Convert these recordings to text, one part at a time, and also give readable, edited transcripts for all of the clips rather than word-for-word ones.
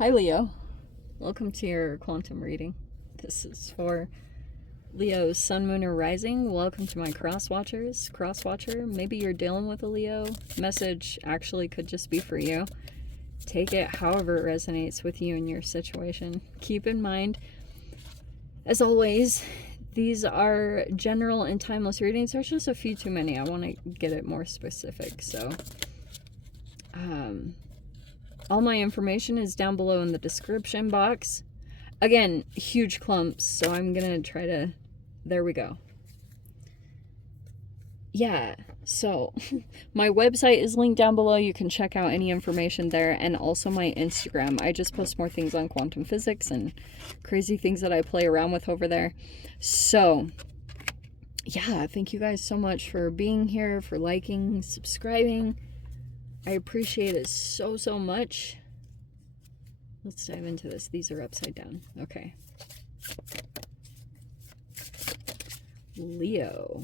Hi Leo, welcome to your quantum reading. This is for Leo's Sun, Moon, or Rising. Welcome to my crosswatcher. Maybe you're dealing with a Leo. Message actually could just be for you. Take it however it resonates with you and your situation. Keep in mind, as always, these are general and timeless readings. There's just a few too many. I want to get it more specific, so all my information is down below in the description box. Again, huge clumps, so I'm gonna try to... There we go. Yeah, so my website is linked down below. You can check out any information there, and also my Instagram. I just post more things on quantum physics and crazy things that I play around with over there. So, yeah, thank you guys so much for being here, for liking, subscribing. I appreciate it so much. Let's dive into this. These are upside down. Okay. Leo.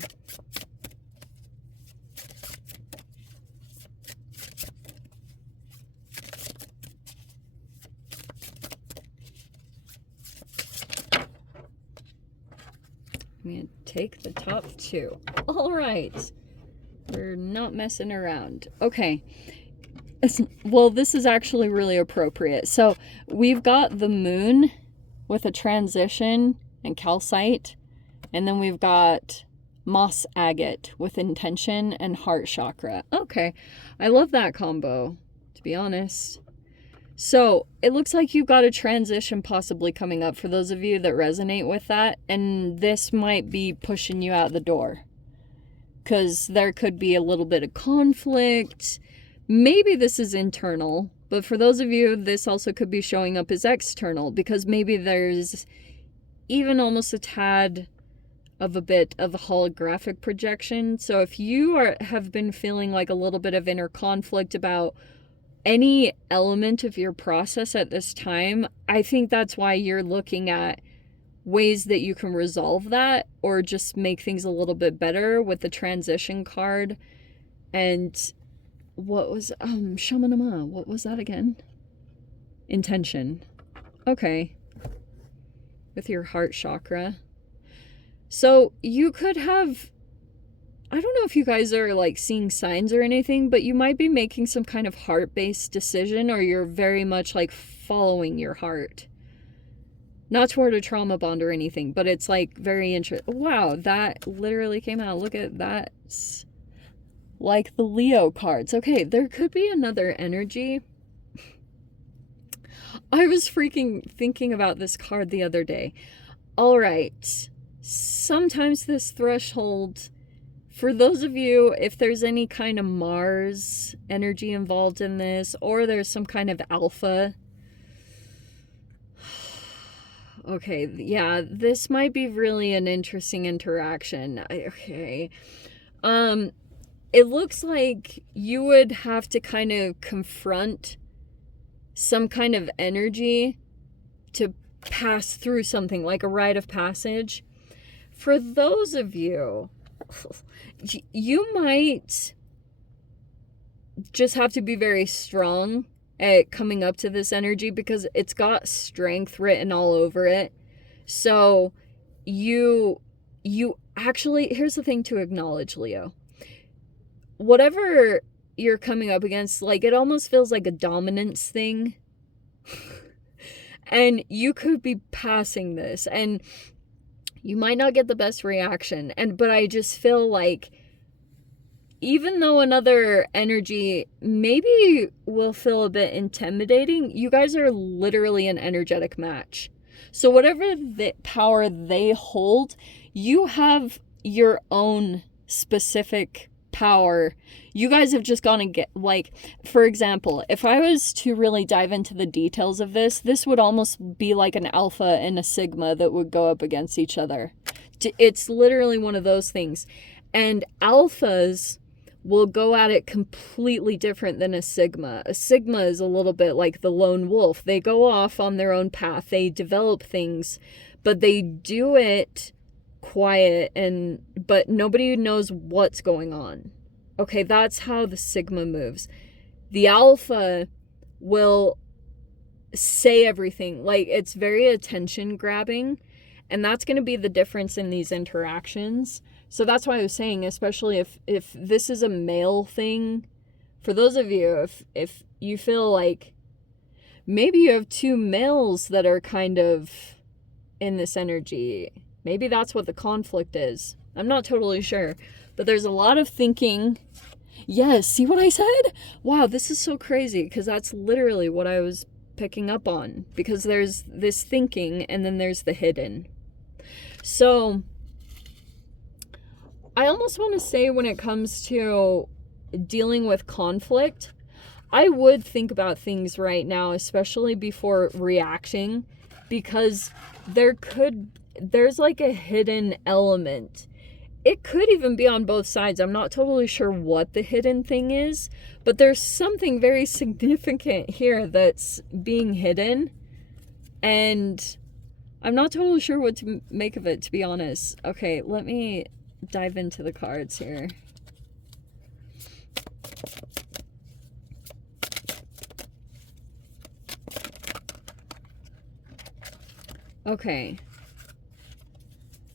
I'm going to take the top two. All right. We're not messing around. Okay. Well, this is actually really appropriate. So we've got the moon with a transition and calcite. And then we've got moss agate with intention and heart chakra. Okay. I love that combo, to be honest. So it looks like you've got a transition possibly coming up for those of you that resonate with that. And this might be pushing you out the door, because there could be a little bit of conflict. Maybe this is internal, but for those of you, this also could be showing up as external, because maybe there's even almost a tad of a bit of a holographic projection. So if you have been feeling like a little bit of inner conflict about any element of your process at this time, I think that's why you're looking at ways that you can resolve that or just make things a little bit better with the transition card. And what was Shoman, what was that again? Intention. Okay. With your heart chakra. So you could have, I don't know if you guys are like seeing signs or anything, but you might be making some kind of heart-based decision, or you're very much like following your heart. Not toward a trauma bond or anything, but it's like very interesting. Wow, that literally came out. Look at that. Like the Leo cards. Okay, there could be another energy. I was freaking thinking about this card the other day. All right. Sometimes this threshold, for those of you, if there's any kind of Mars energy involved in this, or there's some kind of alpha. Okay, yeah, this might be really an interesting interaction. Okay. It looks like you would have to kind of confront some kind of energy to pass through something, like a rite of passage. For those of you, you might just have to be very strong at coming up to this energy, because it's got strength written all over it. So you actually, here's the thing to acknowledge, Leo. Whatever you're coming up against, like, it almost feels like a dominance thing. And you could be passing this, and you might not get the best reaction. But I just feel like, even though another energy maybe will feel a bit intimidating, you guys are literally an energetic match. So whatever the power they hold, you have your own specific power. You guys have just gone and get, like, for example, if I was to really dive into the details of this would almost be like an alpha and a sigma that would go up against each other. It's literally one of those things. And alphas will go at it completely different than a sigma. A sigma is a little bit like the lone wolf. They go off on their own path. They develop things, but they do it quiet, but nobody knows what's going on. Okay, that's how the sigma moves. The alpha will say everything. Like, it's very attention grabbing, and that's going to be the difference in these interactions. So that's why I was saying, especially if this is a male thing, for those of you, if you feel like maybe you have two males that are kind of in this energy, maybe that's what the conflict is. I'm not totally sure, but there's a lot of thinking. Yes, see what I said? Wow, this is so crazy, because that's literally what I was picking up on, because there's this thinking and then there's the hidden. So I almost want to say, when it comes to dealing with conflict, I would think about things right now, especially before reacting, because there's like a hidden element. It could even be on both sides. I'm not totally sure what the hidden thing is, but there's something very significant here that's being hidden, and I'm not totally sure what to make of it, to be honest. Okay, let me dive into the cards here. Okay.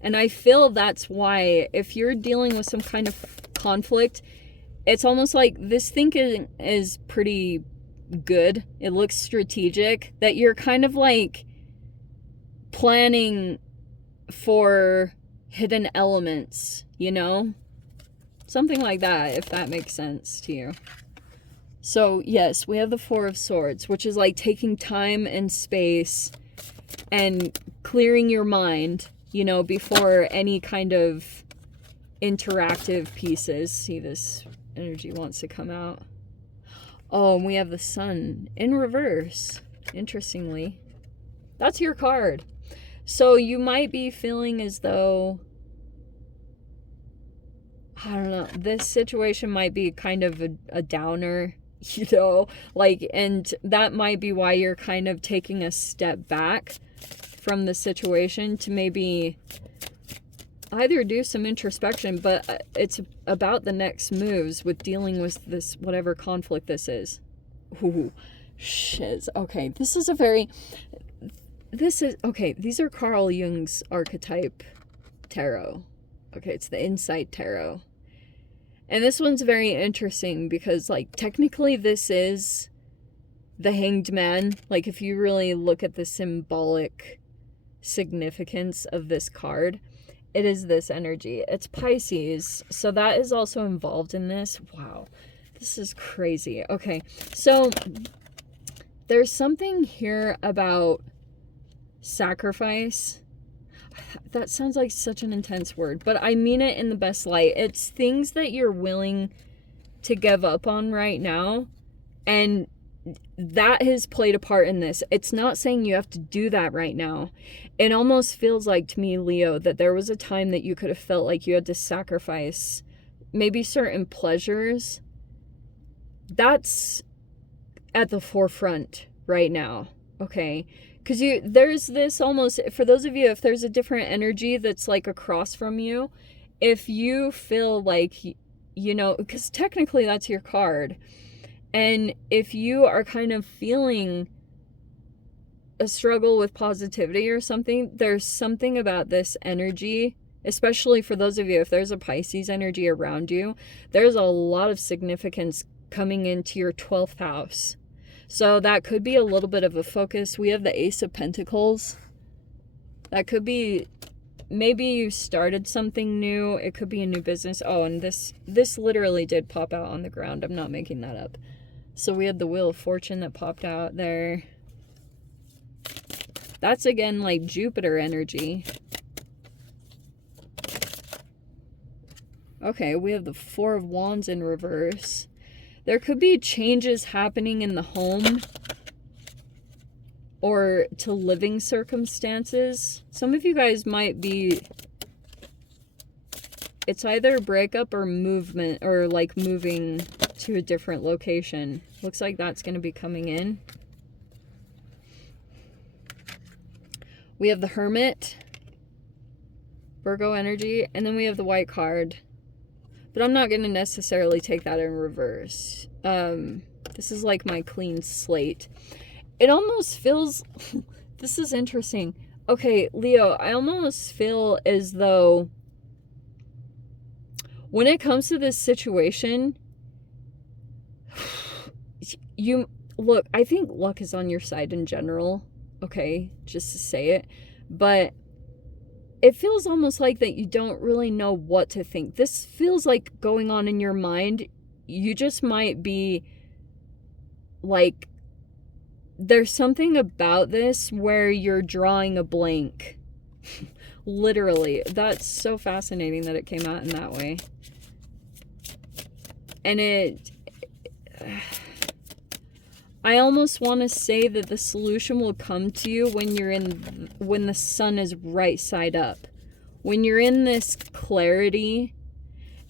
And I feel that's why, if you're dealing with some kind of conflict, it's almost like this thinking is pretty good. It looks strategic, that you're kind of like planning for hidden elements, you know? Something like that, if that makes sense to you. So yes, we have the Four of Swords, which is like taking time and space and clearing your mind, you know, before any kind of interactive pieces. See, this energy wants to come out. Oh, and we have the Sun in reverse, interestingly. That's your card. So you might be feeling as though, I don't know, this situation might be kind of a downer, you know, like, and that might be why you're kind of taking a step back from the situation to maybe either do some introspection, but it's about the next moves with dealing with this, whatever conflict this is. Ooh, shiz. Okay, okay, these are Carl Jung's archetype tarot. Okay, it's the Insight Tarot. And this one's very interesting because, like, technically this is the Hanged Man. Like, if you really look at the symbolic significance of this card, it is this energy. It's Pisces, so that is also involved in this. Wow, this is crazy. Okay, so there's something here about sacrifice. That sounds like such an intense word, but I mean it in the best light. It's things that you're willing to give up on right now, and that has played a part in this. It's not saying you have to do that right now. It almost feels like, to me, Leo, that there was a time that you could have felt like you had to sacrifice maybe certain pleasures. That's at the forefront right now, okay? Because there's this almost, for those of you, if there's a different energy that's like across from you, if you feel like, you know, because technically that's your card, and if you are kind of feeling a struggle with positivity or something, there's something about this energy, especially for those of you, if there's a Pisces energy around you, there's a lot of significance coming into your 12th house. So that could be a little bit of a focus. We have the Ace of Pentacles. That could be, maybe you started something new. It could be a new business. Oh, and this literally did pop out on the ground. I'm not making that up. So we had the Wheel of Fortune that popped out there. That's, again, like Jupiter energy. Okay, we have the Four of Wands in reverse. There could be changes happening in the home or to living circumstances. Some of you guys might be, it's either breakup or movement, or like moving to a different location. Looks like that's going to be coming in. We have the Hermit, Virgo energy, and then we have the White card. But I'm not going to necessarily take that in reverse. This is like my clean slate. it almost feels, this is interesting. Okay, Leo, I almost feel as though when it comes to this situation, you, look, I think luck is on your side in general, okay, just to say it, but it feels almost like that you don't really know what to think. This feels like going on in your mind. You just might be like, there's something about this where you're drawing a blank. Literally. That's so fascinating that it came out in that way. And I almost want to say that the solution will come to you when the sun is right side up. When you're in this clarity.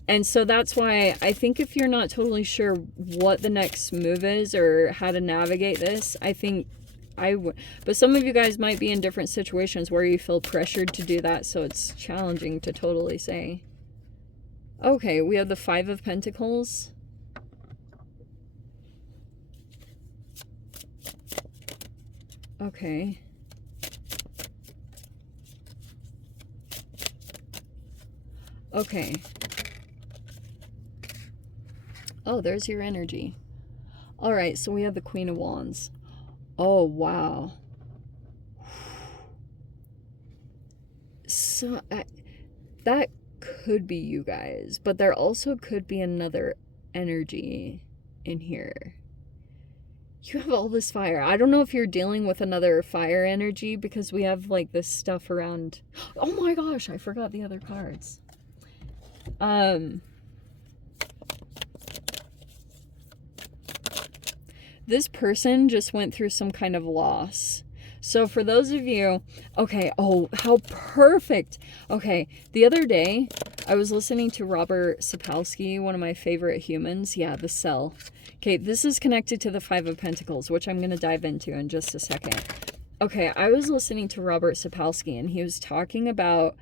And so that's why I think if you're not totally sure what the next move is or how to navigate this, I think I would. But some of you guys might be in different situations where you feel pressured to do that, so it's challenging to totally say. Okay, we have the 5 of Pentacles. Okay. Okay. Oh, there's your energy. All right, so we have the Queen of Wands. Oh, wow. So, that could be you guys, but there also could be another energy in here. You have all this fire. I don't know if you're dealing with another fire energy because we have like this stuff around. Oh my gosh, I forgot the other cards. This person just went through some kind of loss. So for those of you, okay, oh, how perfect. Okay, the other day, I was listening to Robert Sapolsky, one of my favorite humans. Yeah, The Cell. Okay, this is connected to the 5 of Pentacles, which I'm going to dive into in just a second. Okay, I was listening to Robert Sapolsky, and he was talking about,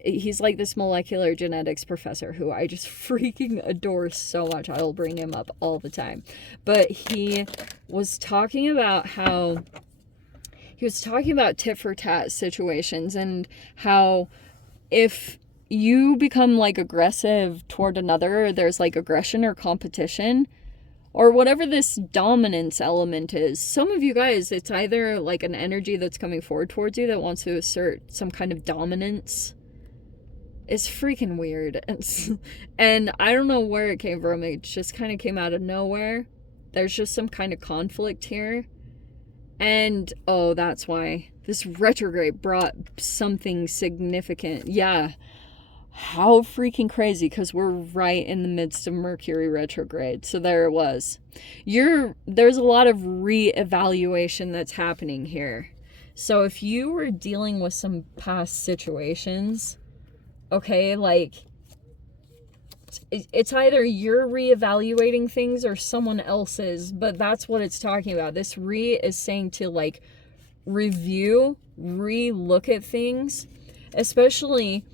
he's like this molecular genetics professor who I just freaking adore so much. I'll bring him up all the time. But he was talking about how, he was talking about tit for tat situations and how if you become like aggressive toward another, there's like aggression or competition or whatever this dominance element is. Some of you guys, it's either like an energy that's coming forward towards you that wants to assert some kind of dominance. It's freaking weird. And I don't know where it came from. It just kind of came out of nowhere. There's just some kind of conflict here. And, oh, that's why. This retrograde brought something significant. Yeah. How freaking crazy, because we're right in the midst of Mercury retrograde. So there it was. There's a lot of reevaluation that's happening here. So if you were dealing with some past situations, okay, like, it's either you're reevaluating things or someone else is, but that's what it's talking about. This is saying to, like, review, re-look at things, especially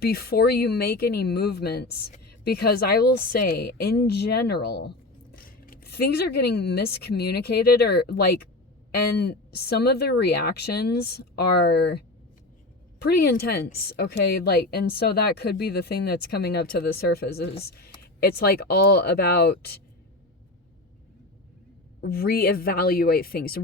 before you make any movements, because I will say, in general, things are getting miscommunicated or, like, and some of the reactions are pretty intense, okay? Like, and so that could be the thing that's coming up to the surface is it's like all about reevaluate things,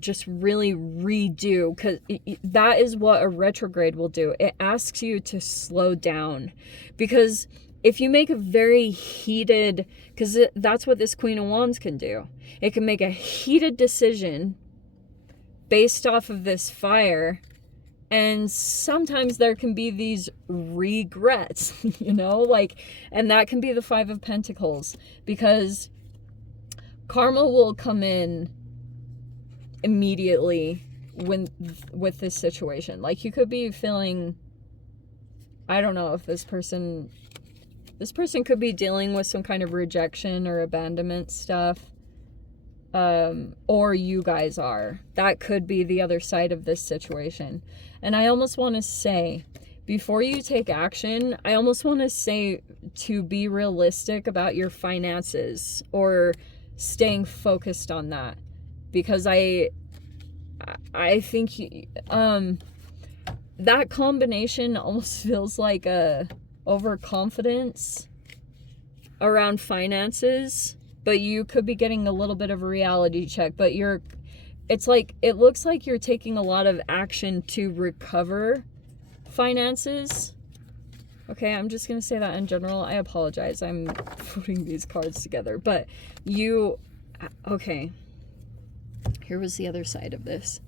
just really redo, because that is what a retrograde will do. It asks you to slow down, because if you make a very heated, because that's what this Queen of Wands can do. It can make a heated decision based off of this fire. And sometimes there can be these regrets, and that can be the 5 of Pentacles, because karma will come in immediately with this situation. Like, you could be feeling, I don't know if this person could be dealing with some kind of rejection or abandonment stuff. Or you guys are. That could be the other side of this situation. And I almost want to say, before you take action, I almost want to say to be realistic about your finances or staying focused on that. because I think that combination almost feels like a overconfidence around finances, but you could be getting a little bit of a reality check, but it's like, it looks like you're taking a lot of action to recover finances. Okay, I'm just going to say that in general. I apologize. I'm putting these cards together, but okay. Here was the other side of this.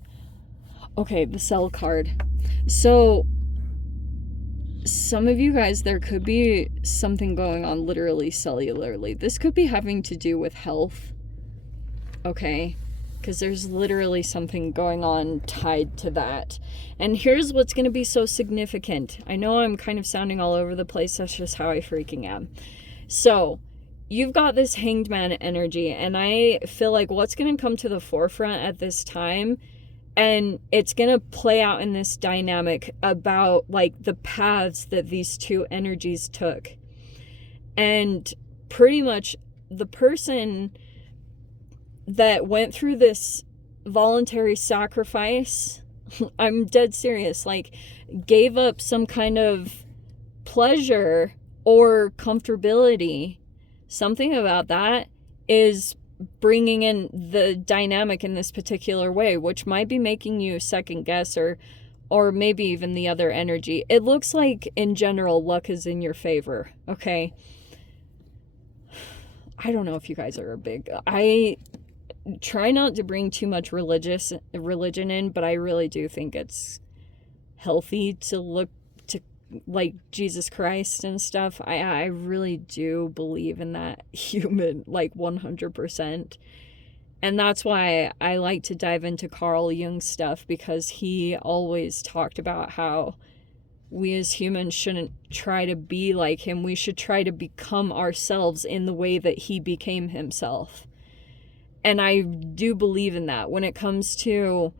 Okay, the cell card. So some of you guys, there could be something going on literally cellularly. This could be having to do with health. Okay, because there's literally something going on tied to that. And here's what's going to be so significant. I know I'm kind of sounding all over the place. That's just how I freaking am. So you've got this Hanged Man energy, and I feel like what's going to come to the forefront at this time, and it's going to play out in this dynamic about like the paths that these two energies took. And pretty much the person that went through this voluntary sacrifice, I'm dead serious, like gave up some kind of pleasure or comfortability, something about that is bringing in the dynamic in this particular way, which might be making you second guess or maybe even the other energy. It looks like in general luck is in your favor. Okay, I don't know if you guys are I try not to bring too much religion in, but I really do think it's healthy to look to like Jesus Christ and stuff. I really do believe in that human, like 100%. And that's why I like to dive into Carl Jung's stuff, because he always talked about how we as humans shouldn't try to be like him. We should try to become ourselves in the way that he became himself. And I do believe in that when it comes to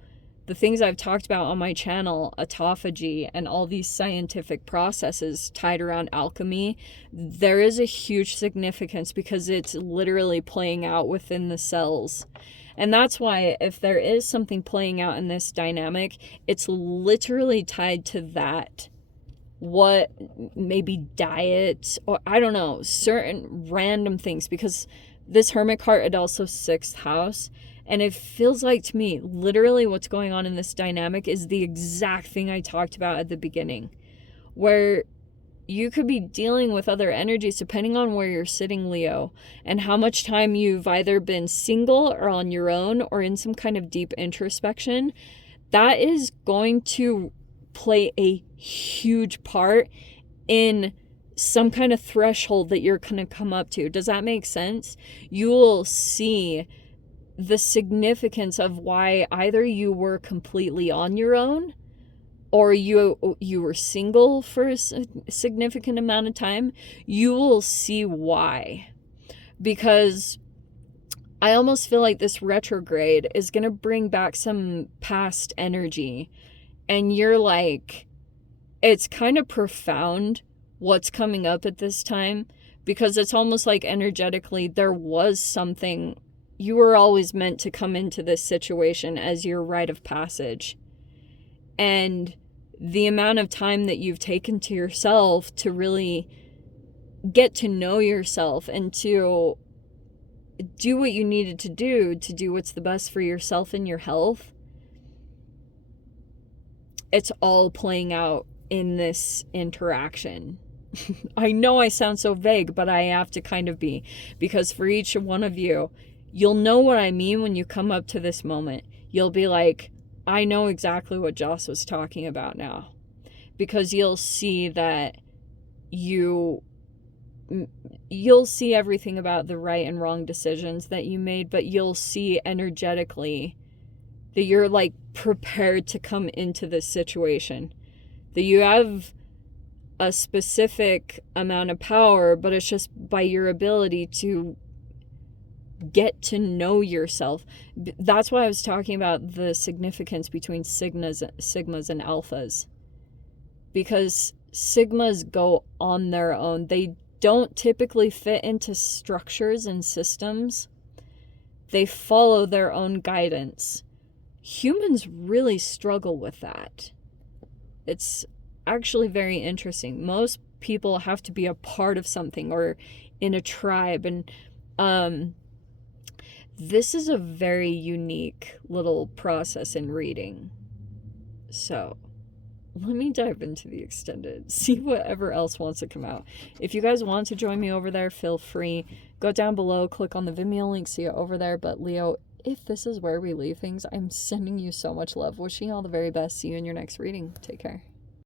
the things I've talked about on my channel, autophagy and all these scientific processes tied around alchemy. There is a huge significance because it's literally playing out within the cells. And that's why if there is something playing out in this dynamic, it's literally tied to that. What maybe diet, or I don't know, certain random things, because this Hermit card, it also 6th house. And it feels like to me, literally what's going on in this dynamic is the exact thing I talked about at the beginning, where you could be dealing with other energies depending on where you're sitting, Leo, and how much time you've either been single or on your own or in some kind of deep introspection. That is going to play a huge part in some kind of threshold that you're going to come up to. Does that make sense? You will see the significance of why either you were completely on your own or you were single for a significant amount of time. You will see why. Because I almost feel like this retrograde is going to bring back some past energy. And you're like, it's kind of profound what's coming up at this time, because it's almost like energetically there was something. You were always meant to come into this situation as your rite of passage. And the amount of time that you've taken to yourself to really get to know yourself and to do what you needed to do what's the best for yourself and your health, it's all playing out in this interaction. I know I sound so vague, but I have to kind of be, because for each one of you, you'll know what I mean when you come up to this moment. You'll be like, I know exactly what Joss was talking about now. Because you'll see that you'll see everything about the right and wrong decisions that you made, but you'll see energetically that you're like prepared to come into this situation. That you have a specific amount of power, but it's just by your ability to get to know yourself. That's why I was talking about the significance between sigmas and alphas. Because sigmas go on their own. They don't typically fit into structures and systems. they follow their own guidance. Humans really struggle with that. It's actually very interesting. Most people have to be a part of something or in a tribe, and this is a very unique little process in reading. So let me dive into the extended, see whatever else wants to come out. If you guys want to join me over there, feel free. Go down below, click on the Vimeo link, see it over there. But Leo, if this is where we leave things, I'm sending you so much love. Wishing you all the very best. See you in your next reading. Take care.